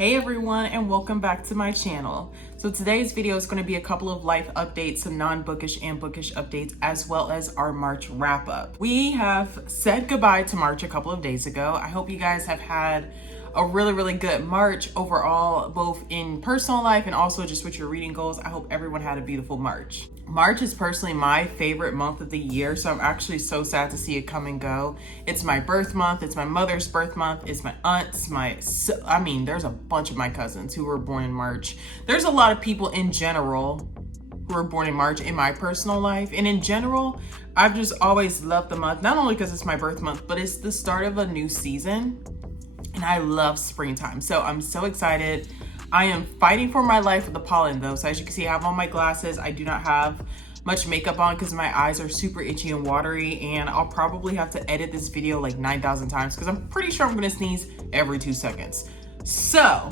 Hey everyone, and welcome back to my channel. So today's video is going to be a couple of life updates, some non-bookish and bookish updates, as well as our March wrap up. We have said goodbye to March a couple of days ago. I hope you guys have had a really good March overall, both in personal life and also just with your reading goals. I hope everyone had a beautiful March. March is personally my favorite month of the year, so I'm actually so sad to see it come and go. It's my birth month, it's my mother's birth month, it's my aunt's, there's a bunch of my cousins who were born in March. There's a lot of people in general who were born in March in my personal life, and in general, I've just always loved the month, not only because it's my birth month, but it's the start of a new season, and I love springtime, so I'm so excited. I am fighting for my life with the pollen though. So as you can see, I have on my glasses. I do not have much makeup on because my eyes are super itchy and watery, and I'll probably have to edit this video like 9,000 times because I'm pretty sure I'm gonna sneeze every 2 seconds. So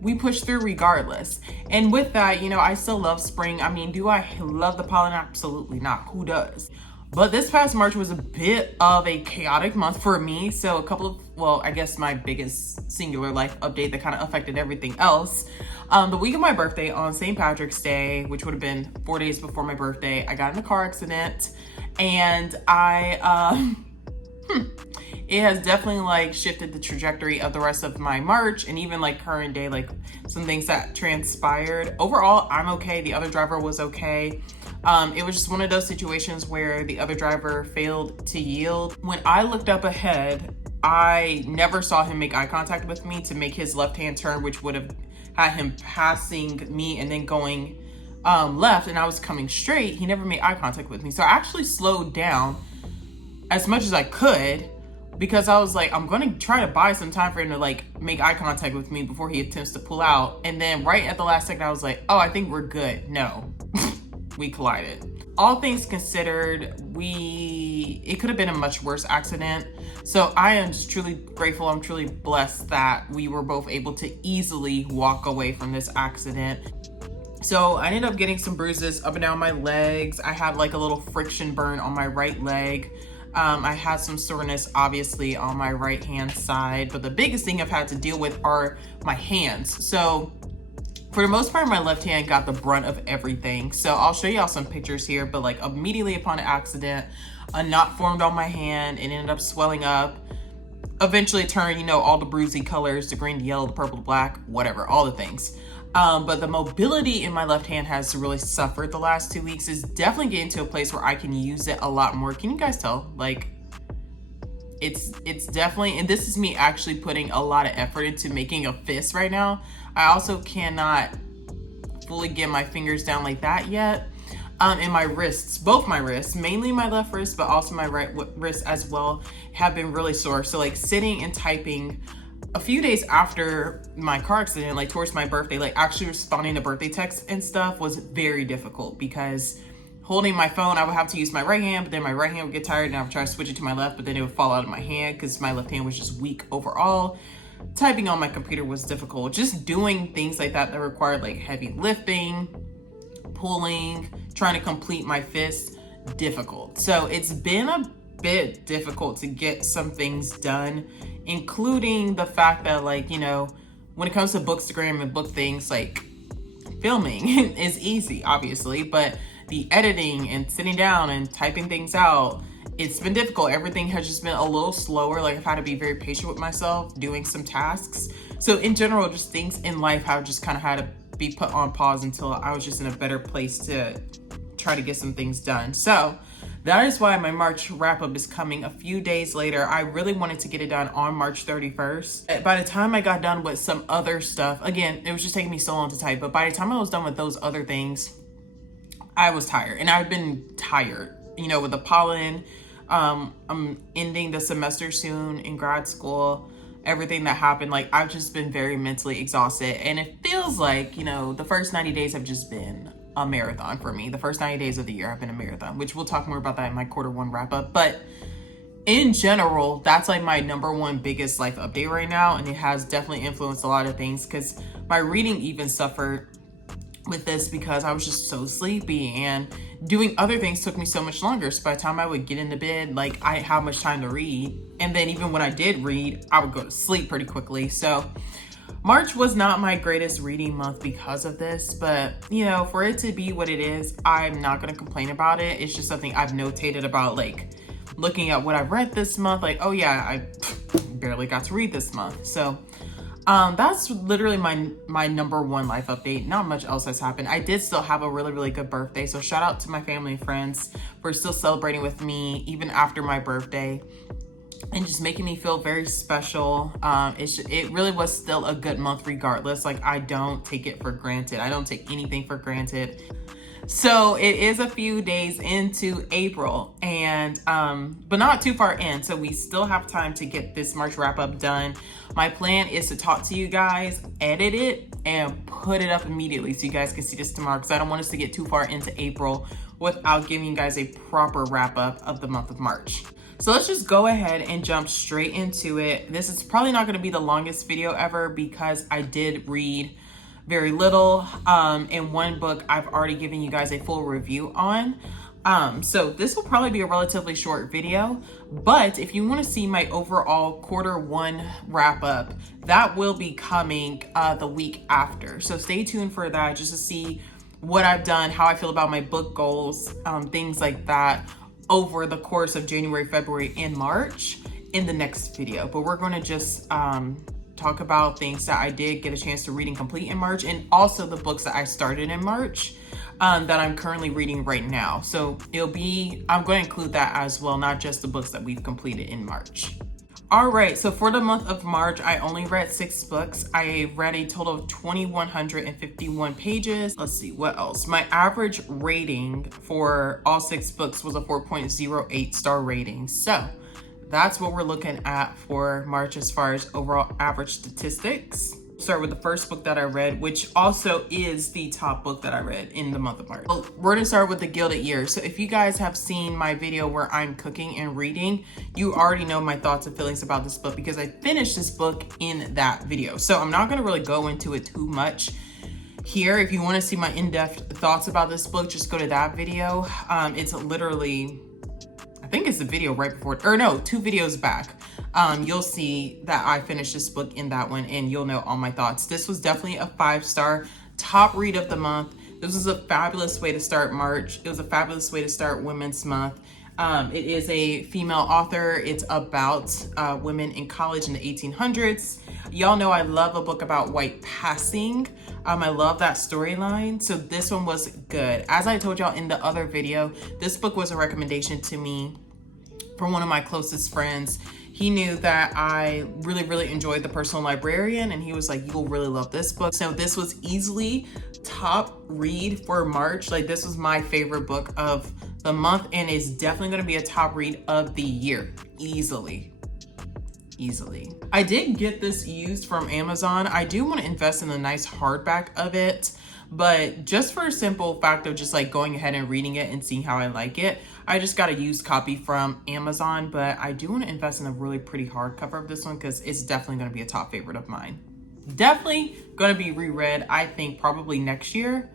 we push through regardless. And with that, I still love spring. Do I love the pollen? Absolutely not. Who does? But this past March was a bit of a chaotic month for me. So a couple of, I guess my biggest singular life update that kind of affected everything else. The week of my birthday on St. Patrick's Day, which would have been 4 days before my birthday, I got in a car accident, and it has definitely shifted the trajectory of the rest of my March and even current day, some things that transpired. Overall, I'm okay. The other driver was okay. It was just one of those situations where the other driver failed to yield. When I looked up ahead, I never saw him make eye contact with me to make his left-hand turn, which would have had him passing me and then going left, and I was coming straight. He never made eye contact with me. So I actually slowed down as much as I could because I was like, I'm going to try to buy some time for him to make eye contact with me before he attempts to pull out. And then right at the last second, I was like, oh, I think we're good. No. We collided. All things considered, it could have been a much worse accident. So I am just truly grateful. I'm truly blessed that we were both able to easily walk away from this accident. So I ended up getting some bruises up and down my legs. I had a little friction burn on my right leg. I had some soreness obviously on my right hand side, but the biggest thing I've had to deal with are my hands. So for the most part, my left hand got the brunt of everything. So I'll show y'all some pictures here, but immediately upon the accident, a knot formed on my hand. It ended up swelling up. Eventually it turned, all the bruisey colors, the green, the yellow, the purple, the black, whatever, all the things. But the mobility in my left hand has really suffered the last 2 weeks. It's definitely getting to a place where I can use it a lot more. Can you guys tell? It's definitely, and this is me actually putting a lot of effort into making a fist right now. I also cannot fully get my fingers down like that yet. And my wrists, both my wrists, mainly my left wrist, but also my right wrist as well, have been really sore. So sitting and typing a few days after my car accident, towards my birthday, actually responding to birthday texts and stuff was very difficult because holding my phone, I would have to use my right hand, but then my right hand would get tired and I would try to switch it to my left, but then it would fall out of my hand because my left hand was just weak overall. Typing on my computer was difficult. Just doing things like that required heavy lifting, pulling, trying to complete my fist, difficult. So it's been a bit difficult to get some things done, including the fact that when it comes to Bookstagram and book things, filming is easy, obviously, but the editing and sitting down and typing things out, it's been difficult. Everything has just been a little slower. I've had to be very patient with myself doing some tasks. So in general, just things in life have just kind of had to be put on pause until I was just in a better place to try to get some things done. So that is why my March wrap up is coming a few days later. I really wanted to get it done on March 31st. By the time I got done with some other stuff, again, it was just taking me so long to type, but by the time I was done with those other things, I was tired, and I've been tired, with the pollen. I'm ending the semester soon in grad school, everything that happened, I've just been very mentally exhausted, and it feels the first 90 days have just been a marathon for me. The first 90 days of the year have been a marathon, which we'll talk more about that in my Q1 wrap up. But in general, that's my number one biggest life update right now, and it has definitely influenced a lot of things because my reading even suffered with this because I was just so sleepy, and doing other things took me so much longer. So by the time I would get into bed, I didn't have much time to read. And then even when I did read, I would go to sleep pretty quickly. So March was not my greatest reading month because of this, but you know, for it to be what it is, I'm not gonna complain about it. It's just something I've notated about, like looking at what I've read this month, like, oh yeah, I barely got to read this month. So that's literally my number one life update. Not much else has happened. I did still have a really good birthday, so shout out to my family and friends for still celebrating with me even after my birthday and just making me feel very special. It really was still a good month regardless. Like, I don't take it for granted. I don't take anything for granted. So it is a few days into April, and but not too far in, so we still have time to get this March wrap up done. My plan is to talk to you guys, edit it, and put it up immediately so you guys can see this tomorrow, because I don't want us to get too far into April without giving you guys a proper wrap up of the month of March. So let's just go ahead and jump straight into it. This is probably not going to be the longest video ever because I did read very little. And one book I've already given you guys a full review on. So this will probably be a relatively short video, but if you want to see my overall quarter 1 wrap up, that will be coming the week after. So stay tuned for that, just to see what I've done, how I feel about my book goals, things like that over the course of January, February, and March in the next video. But we're going to just talk about things that I did get a chance to read and complete in March, and also the books that I started in March that I'm currently reading right now. So I'm going to include that as well, not just the books that we've completed in March. All right, so for the month of March, I only read 6 books. I read a total of 2,151 pages. Let's see, what else? My average rating for all 6 books was a 4.08 star rating. So that's what we're looking at for March as far as overall average statistics. Start with the first book that I read, which also is the top book that I read in the month of March. So we're gonna start with the Gilded Years. So if you guys have seen my video where I'm cooking and reading, you already know my thoughts and feelings about this book because I finished this book in that video. So I'm not gonna really go into it too much here. If you wanna see my in-depth thoughts about this book, just go to that video. It's literally, I think it's the video right before, or no, 2 videos back. You'll see that I finished this book in that one and you'll know all my thoughts. This was definitely a 5-star top read of the month. This was a fabulous way to start March. It was a fabulous way to start Women's Month. It is a female author. It's about women in college in the 1800s. Y'all know I love a book about white passing. I love that storyline. So this one was good. As I told y'all in the other video, this book was a recommendation to me from one of my closest friends. He knew that I really enjoyed The Personal Librarian, and he was like, you'll really love this book. So this was easily top read for March. Like, this was my favorite book of the month, and it's definitely gonna be a top read of the year, easily. I did get this used from Amazon. I do want to invest in a nice hardback of it, but just for a simple fact of just like going ahead and reading it and seeing how I like it, I just got a used copy from Amazon. But I do want to invest in a really pretty hardcover of this one because it's definitely going to be a top favorite of mine. Definitely going to be reread, I think, probably next year.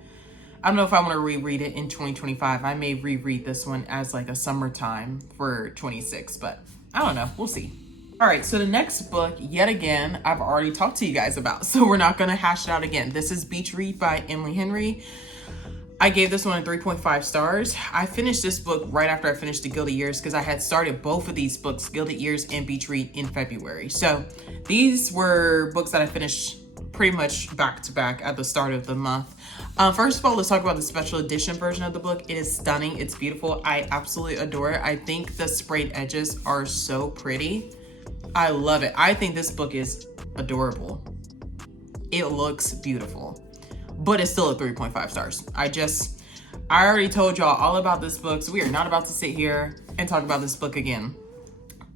I don't know if I want to reread it in 2025. I may reread this one as like a summertime for 26, but I don't know. We'll see. All right, so the next book, yet again, I've already talked to you guys about, so we're not gonna hash it out again. This is Beach Read by Emily Henry. I gave this one a 3.5 stars. I finished this book right after I finished the Gilded Years because I had started both of these books, Gilded Years and Beach Read, in February. So these were books that I finished pretty much back to back at the start of the month. First of all, let's talk about the special edition version of the book. It is stunning, it's beautiful. I absolutely adore it. I think the sprayed edges are so pretty. I love it. I think this book is adorable. It looks beautiful, but it's still a 3.5 stars. I already told y'all all about this book, so we are not about to sit here and talk about this book again.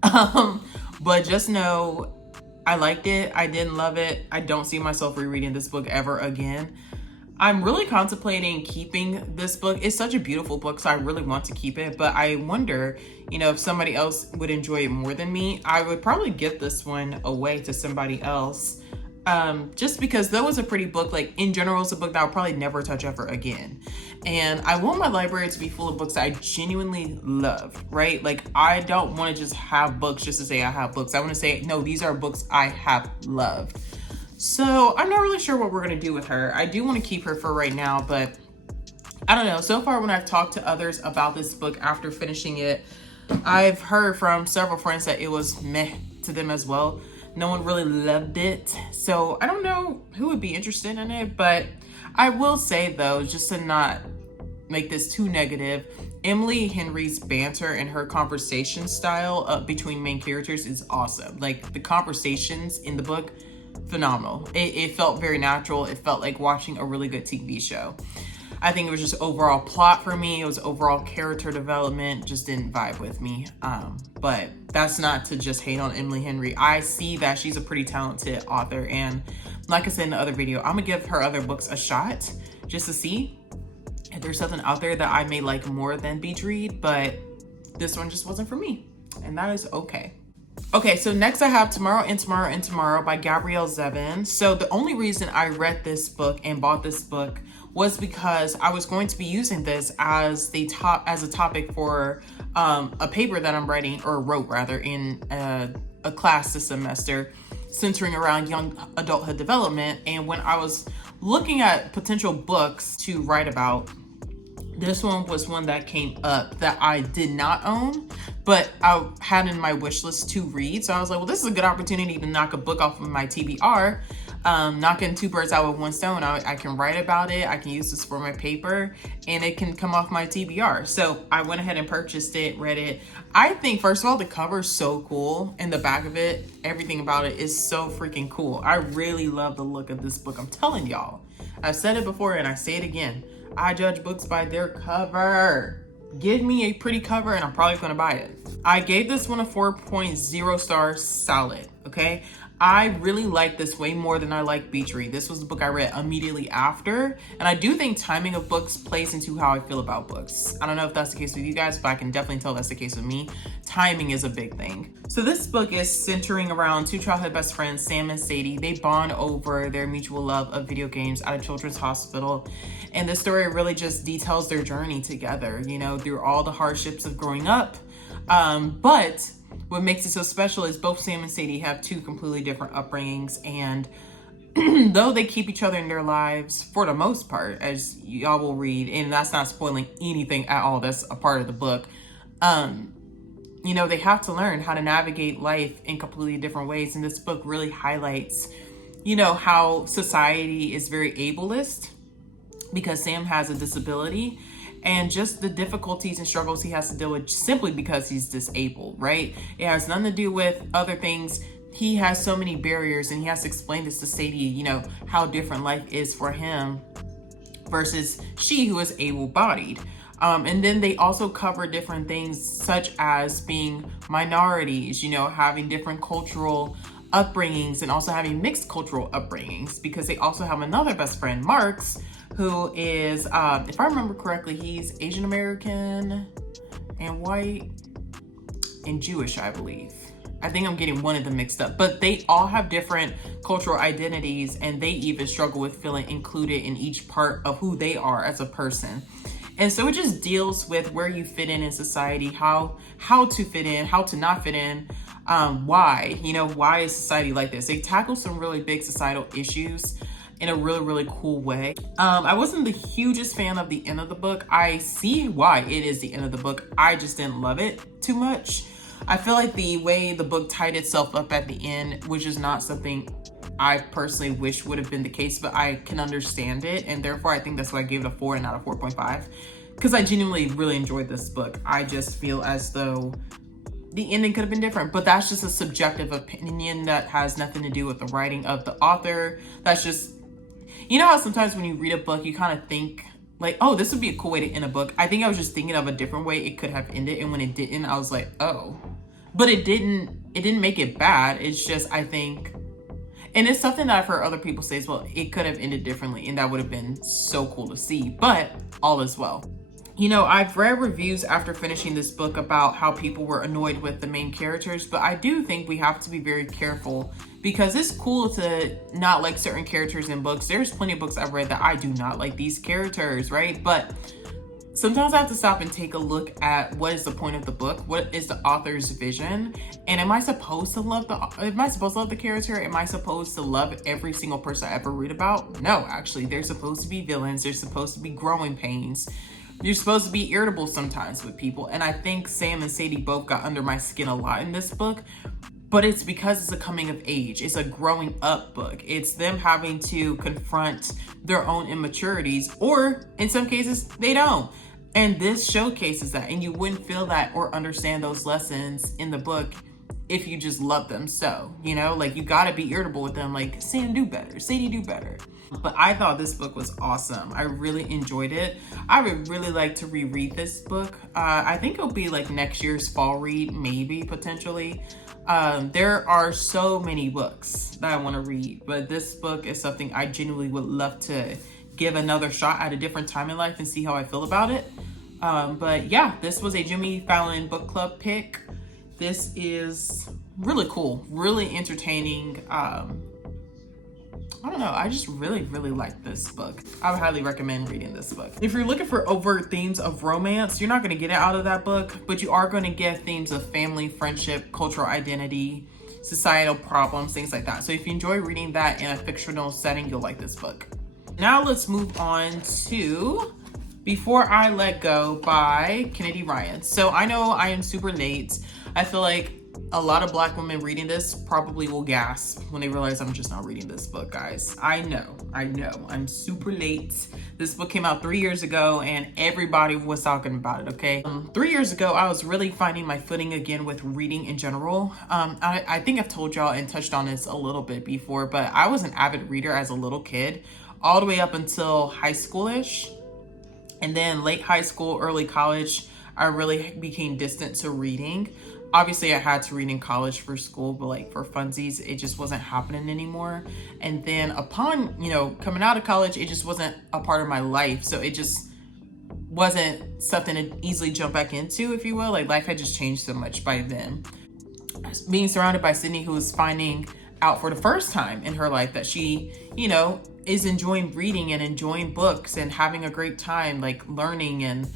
But just know I liked it. I didn't love it. I don't see myself rereading this book ever again. I'm really contemplating keeping this book. It's such a beautiful book, so I really want to keep it, but I wonder, if somebody else would enjoy it more than me. I would probably give this one away to somebody else, just because though it's a pretty book, like in general, it's a book that I'll probably never touch ever again. And I want my library to be full of books that I genuinely love, right? Like, I don't want to just have books just to say I have books. I want to say, no, these are books I have loved. So I'm not really sure what we're gonna do with her. I do want to keep her for right now, but I don't know. So far, when I've talked to others about this book after finishing it, I've heard from several friends that it was meh to them as well. No one really loved it. So I don't know who would be interested in it, but I will say though, just to not make this too negative, Emily Henry's banter and her conversation style between main characters is awesome. Like the conversations in the book, phenomenal. It felt very natural. It felt like watching a really good TV show. I think it was just overall plot for me. It was overall character development, just didn't vibe with me. But that's not to just hate on Emily Henry. I see that she's a pretty talented author. And like I said in the other video, I'm gonna give her other books a shot just to see if there's something out there that I may like more than Beach Read, but this one just wasn't for me. And that is okay. Okay, so next I have Tomorrow and Tomorrow and Tomorrow by Gabrielle Zevin. So the only reason I read this book and bought this book was because I was going to be using this as a topic for a paper that I'm writing, or wrote rather, in a class this semester centering around young adulthood development. And when I was looking at potential books to write about, this one was one that came up that I did not own, but I had in my wish list to read. So I was like, well, this is a good opportunity to knock a book off of my TBR. Knocking two birds out with one stone. I can write about it. I can use this for my paper, and it can come off my TBR. So I went ahead and purchased it, read it. I think, first of all, the cover is so cool. And the back of it, everything about it is so freaking cool. I really love the look of this book. I'm telling y'all. I've said it before and I say it again. I judge books by their cover. Give me a pretty cover and I'm probably gonna buy it. I gave this one a 4.0 stars solid, okay? I really like this way more than I like Beach Read. This was the book I read immediately after. And I do think timing of books plays into how I feel about books. I don't know if that's the case with you guys, but I can definitely tell that's the case with me. Timing is a big thing. So this book is centering around two childhood best friends, Sam and Sadie. They bond over their mutual love of video games at a children's hospital. And this story really just details their journey together, you know, through all the hardships of growing up. But what makes it so special is both Sam and Sadie have two completely different upbringings, and though they keep each other in their lives for the most part, as y'all will read, and that's not spoiling anything at all, that's a part of the book, you know, they have to learn how to navigate life in completely different ways. And this book really highlights, you know, how society is very ableist because Sam has a disability, and just the difficulties and struggles he has to deal with simply because he's disabled, right? It has nothing to do with other things. He has so many barriers, and he has to explain this to Sadie, you know, how different life is for him versus she, who is able-bodied. And then they also cover different things such as being minorities, you know, having different cultural upbringings, and also having mixed cultural upbringings, because they also have another best friend, Marks, who is, if I remember correctly, he's Asian American and white and Jewish, I believe. I think I'm getting one of them mixed up, but they all have different cultural identities, and they even struggle with feeling included in each part of who they are as a person. And so it just deals with where you fit in society, how to fit in, how to not fit in, why, you know, why is society like this? They tackle some really big societal issues in a really, really cool way. I wasn't the hugest fan of the end of the book. I see why it is the end of the book. I just didn't love it too much. I feel like the way the book tied itself up at the end, which is not something I personally wish would have been the case, but I can understand it. And therefore, I think that's why I gave it a 4 and not a 4.5. Because I genuinely really enjoyed this book. I just feel as though the ending could have been different, but that's just a subjective opinion that has nothing to do with the writing of the author. That's just, you know how sometimes when you read a book, you kind of think like, oh, this would be a cool way to end a book. I think I was just thinking of a different way it could have ended. And when it didn't, I was like, oh, but it didn't make it bad. It's just, I think, and it's something that I've heard other people say as well, it could have ended differently, and that would have been so cool to see, but all is well. You know, I've read reviews after finishing this book about how people were annoyed with the main characters, but I do think we have to be very careful, because it's cool to not like certain characters in books. There's plenty of books I've read that I do not like these characters, right? But sometimes I have to stop and take a look at what is the point of the book, what is the author's vision, and am I supposed to love the character? Am I supposed to love every single person I ever read about? No, actually, they're supposed to be villains. They're supposed to be growing pains. You're supposed to be irritable sometimes with people, and I think Sam and Sadie both got under my skin a lot in this book. But it's because it's a coming of age. It's a growing up book. It's them having to confront their own immaturities, or in some cases, they don't. And this showcases that. And you wouldn't feel that or understand those lessons in the book if you just love them so. You know, like you gotta be irritable with them, like, Sam, do better. Sadie, do better. But I thought this book was awesome. I really enjoyed it. I would really like to reread this book. I think it'll be like next year's fall read, maybe, potentially. There are so many books that I want to read, but this book is something I genuinely would love to give another shot at a different time in life and see how I feel about it. But yeah, this was a Jimmy Fallon book club pick. This is really cool, really entertaining. I don't know, I just really like this book. I would highly recommend reading this book. If you're looking for overt themes of romance, you're not gonna get it out of that book, but you are gonna get themes of family, friendship, cultural identity, societal problems, things like that. So if you enjoy reading that in a fictional setting, you'll like this book. Now let's move on to Before I Let Go by Kennedy Ryan. So I know I am super late. I feel like a lot of Black women reading this probably will gasp when they realize I'm just not reading this book, guys. I know, I'm super late. This book came out 3 years ago and everybody was talking about it, okay? 3 years ago, I was really finding my footing again with reading in general. I think I've told y'all and touched on this a little bit before, but I was an avid reader as a little kid, all the way up until high schoolish. And then late high school, early college, I really became distant to reading. Obviously, I had to read in college for school, but like for funsies, it just wasn't happening anymore. And then upon, coming out of college, it just wasn't a part of my life. So it just wasn't something to easily jump back into, if you will. Like life had just changed so much by then. Being surrounded by Sydney, who was finding out for the first time in her life that she, is enjoying reading and enjoying books and having a great time, like learning and,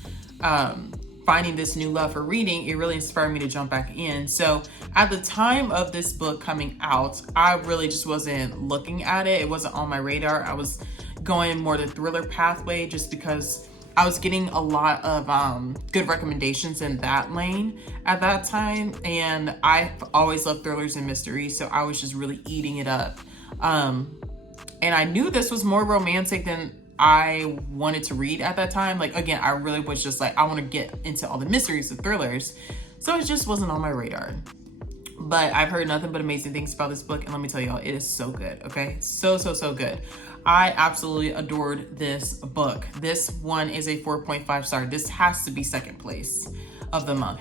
finding this new love for reading, it really inspired me to jump back in. So at the time of this book coming out, I really just wasn't looking at it. It wasn't on my radar. I was going more the thriller pathway just because I was getting a lot of good recommendations in that lane at that time. And I always loved thrillers and mysteries, so I was just really eating it up. And I knew this was more romantic than I wanted to read at that time. Like, again, I really was just like, I want to get into all the mysteries of thrillers. So it just wasn't on my radar. But I've heard nothing but amazing things about this book. And let me tell y'all, it is so good, okay? So good. I absolutely adored this book. This one is a 4.5 star. This has to be second place of the month.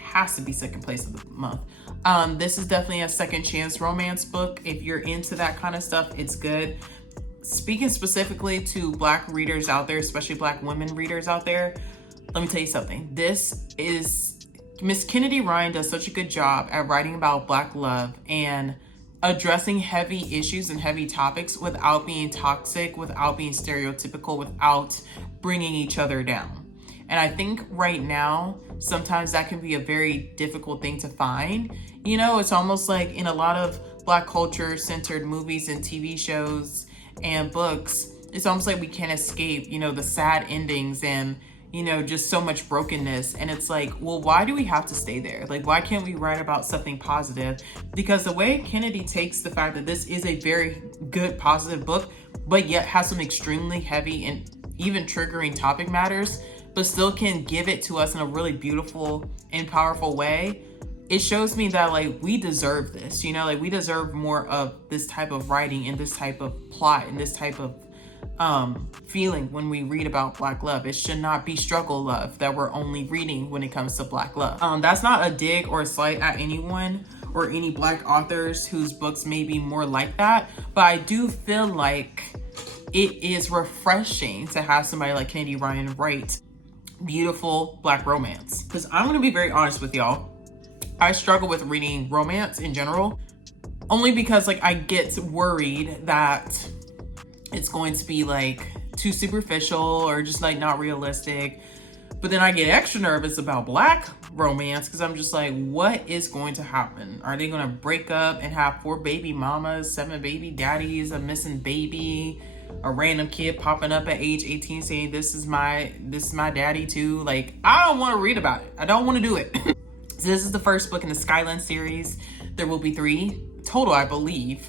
This is definitely a second chance romance book. If you're into that kind of stuff, it's good. Speaking specifically to Black readers out there, especially Black women readers out there, let me tell you something. Miss Kennedy Ryan does such a good job at writing about Black love and addressing heavy issues and heavy topics without being toxic, without being stereotypical, without bringing each other down. And I think right now, sometimes that can be a very difficult thing to find. It's almost like in a lot of Black culture centered movies and TV shows and books, it's almost like we can't escape, the sad endings and, just so much brokenness. And it's like, well, why do we have to stay there? Like, why can't we write about something positive? Because the way Kennedy takes the fact that this is a very good, positive book, but yet has some extremely heavy and even triggering topic matters, but still can give it to us in a really beautiful and powerful way. It shows me that like we deserve this, we deserve more of this type of writing and this type of plot and this type of feeling when we read about Black love. It should not be struggle love that we're only reading when it comes to Black love. That's not a dig or a slight at anyone or any Black authors whose books may be more like that, but I do feel like it is refreshing to have somebody like Kennedy Ryan write beautiful Black romance. Because I'm gonna be very honest with y'all, I struggle with reading romance in general, only because like I get worried that it's going to be like too superficial or just like not realistic. But then I get extra nervous about Black romance because I'm just like, what is going to happen? Are they going to break up and have 4 baby mamas, 7 baby daddies, a missing baby, a random kid popping up at age 18 saying, this is my daddy too? Like, I don't want to read about it. I don't want to do it. So this is the first book in the Skyland series. There will be 3 total, I believe.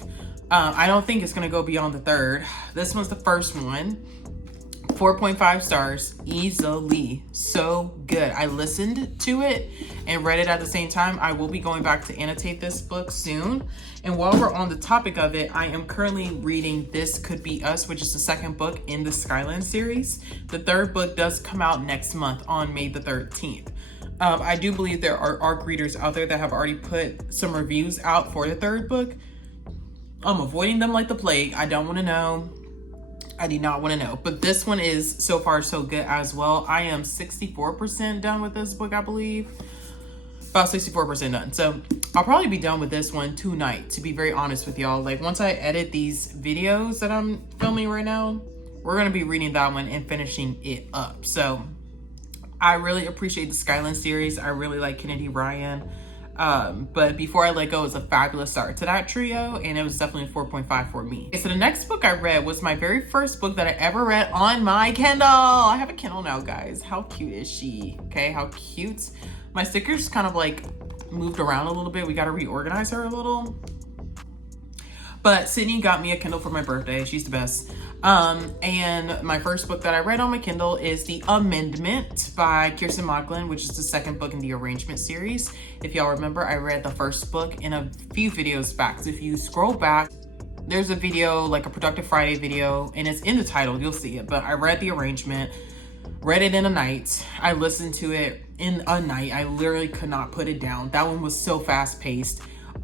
I don't think it's going to go beyond the 3rd. This one's the first one. 4.5 stars, easily. So good. I listened to it and read it at the same time. I will be going back to annotate this book soon. And while we're on the topic of it, I am currently reading This Could Be Us, which is the 2nd book in the Skyland series. The 3rd book does come out next month on May the 13th. I do believe there are ARC readers out there that have already put some reviews out for the 3rd book. I'm avoiding them like the plague. I don't want to know. I do not want to know. But this one is so far so good as well. I am 64% done with this book, I believe. About 64% done. So I'll probably be done with this one tonight, to be very honest with y'all. Like, once I edit these videos that I'm filming right now, we're going to be reading that one and finishing it up. So I really appreciate the Skyland series. I really like Kennedy Ryan. But Before I Let Go is a fabulous start to that trio, and it was definitely a 4.5 for me. Okay, so the next book I read was my very first book that I ever read on my Kindle. I have a Kindle now, guys. How cute is she? Okay, how cute. My stickers kind of like moved around a little bit. We got to reorganize her a little. But Sydney got me a Kindle for my birthday. She's the best. And my first book that I read on my Kindle is The Amendment by Kirsten Macklin, which is the 2nd book in the Arrangement series. If y'all remember, I read the first book in a few videos back. So if you scroll back, there's a video, like a Productive Friday video, and it's in the title, you'll see it. But I read The Arrangement, read it in a night. I listened to it in a night. I literally could not put it down. That one was so fast paced.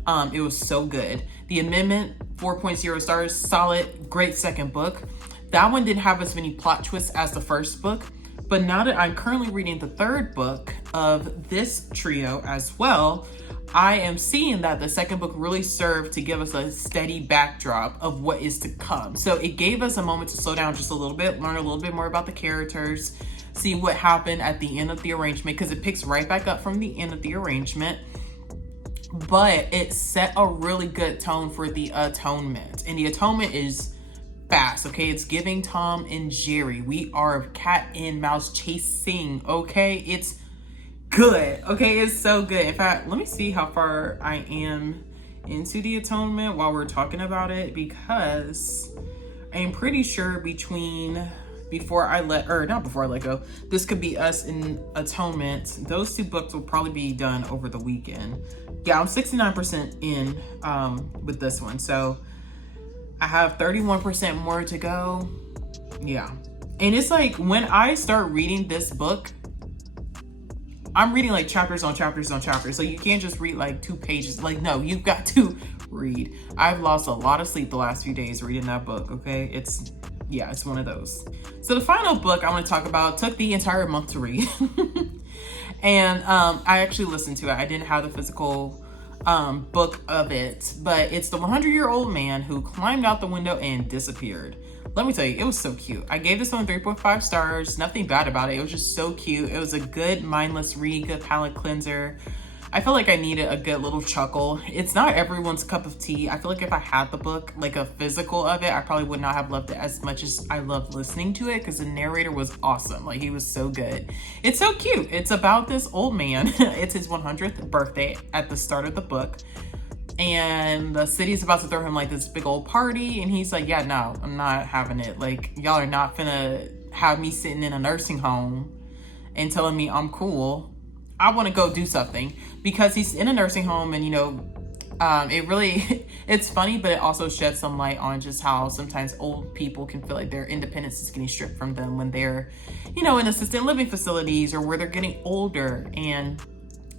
It was so good. The Amendment, 4.0 stars, solid, great 2nd book. That one didn't have as many plot twists as the first book, but now that I'm currently reading the 3rd book of this trio as well, I am seeing that the 2nd book really served to give us a steady backdrop of what is to come. So it gave us a moment to slow down just a little bit, learn a little bit more about the characters, see what happened at the end of The Arrangement, because it picks right back up from the end of The Arrangement. But it set a really good tone for The Atonement. And The Atonement is fast, okay? It's giving Tom and Jerry. We are cat and mouse chasing, okay? It's good, okay? It's so good. In fact, let me see how far I am into The Atonement while we're talking about it, because I'm pretty sure between not Before I Let Go, This Could Be Us and Atonement, those 2 books will probably be done over the weekend. Yeah, I'm 69% in with this one. So I have 31% more to go. Yeah. And it's like, when I start reading this book, I'm reading like chapters on chapters on chapters. So you can't just read like 2 pages. Like, no, you've got to read. I've lost a lot of sleep the last few days reading that book, okay? It's one of those. So the final book I want to talk about took the entire month to read. And I actually listened to it. I didn't have the physical book of it, but it's The 100-Year-Old Man Who Climbed Out the Window and Disappeared. Let me tell you, it was so cute. I gave this one 3.5 stars. Nothing bad about it. It was just so cute. It was a good mindless read, good palate cleanser. I feel like I needed a good little chuckle. It's not everyone's cup of tea. I feel like if I had the book, like a physical of it, I probably would not have loved it as much as I loved listening to it, because the narrator was awesome. Like, he was so good. It's so cute. It's about this old man. It's his 100th birthday at the start of the book. And the city's about to throw him like this big old party. And he's like, yeah, no, I'm not having it. Like, y'all are not finna have me sitting in a nursing home and telling me I'm cool. I want to go do something, because he's in a nursing home. And, it really, it's funny, but it also sheds some light on just how sometimes old people can feel like their independence is getting stripped from them when they're, in assisted living facilities or where they're getting older. And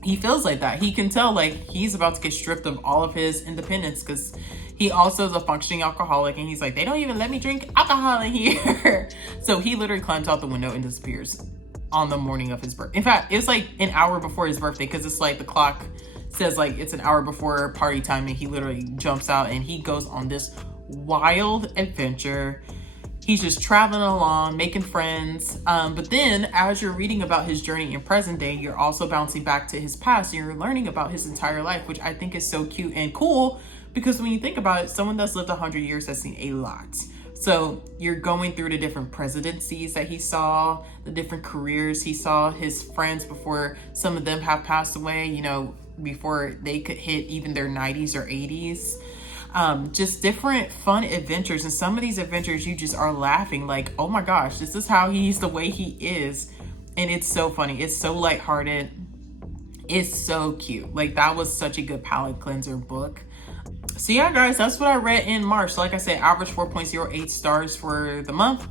he feels like that. He can tell like he's about to get stripped of all of his independence, because he also is a functioning alcoholic. And he's like, they don't even let me drink alcohol in here. So he literally climbs out the window and disappears on the morning of his birthday. In fact, it's like an hour before his birthday, because it's like the clock says like it's an hour before party time, and he literally jumps out and he goes on this wild adventure. He's just traveling along, making friends. But then as you're reading about his journey in present day, you're also bouncing back to his past and you're learning about his entire life, which I think is so cute and cool, because when you think about it, someone that's lived 100 years has seen a lot. So you're going through the different presidencies that he saw, the different careers he saw, his friends before some of them have passed away, you know, before they could hit even their 90s or 80s. Just different fun adventures. And some of these adventures you just are laughing like, oh my gosh, this is how he's the way he is. And it's so funny. It's so lighthearted. It's so cute. Like, that was such a good palate cleanser book. So yeah, guys, that's what I read in March. So like I said, average 4.08 stars for the month.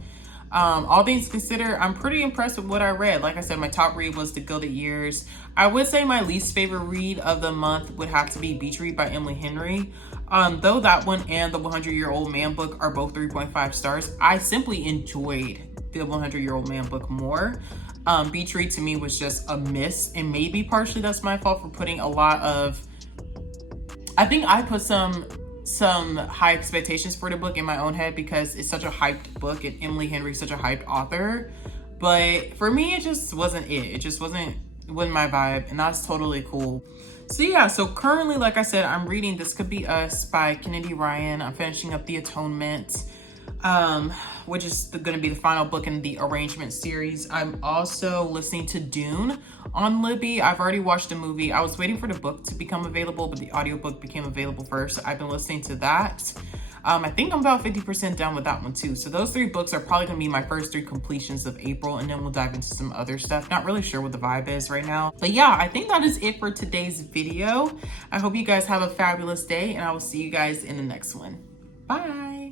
All things considered, I'm pretty impressed with what I read. Like I said, my top read was The Gilded Years. I would say my least favorite read of the month would have to be Beach Read by Emily Henry. Though that one and The 100-Year-Old Man book are both 3.5 stars, I simply enjoyed The 100-Year-Old Man book more. Beach Read to me was just a miss, and maybe partially that's my fault for putting a lot of, I think I put some high expectations for the book in my own head because it's such a hyped book and Emily Henry's such a hyped author. But for me, it just wasn't it. It just wasn't my vibe, and that's totally cool. So yeah, so currently, like I said, I'm reading This Could Be Us by Kennedy Ryan. I'm finishing up The Atonement, which is going to be the final book in the Arrangement series. I'm also listening to Dune on Libby. I've already watched the movie. I was waiting for the book to become available, but the audiobook became available first. I've been listening to that. I think I'm about 50% done with that one too. So those 3 books are probably going to be my first 3 completions of April, and then we'll dive into some other stuff. Not really sure what the vibe is right now. But yeah, I think that is it for today's video. I hope you guys have a fabulous day, and I will see you guys in the next one. Bye.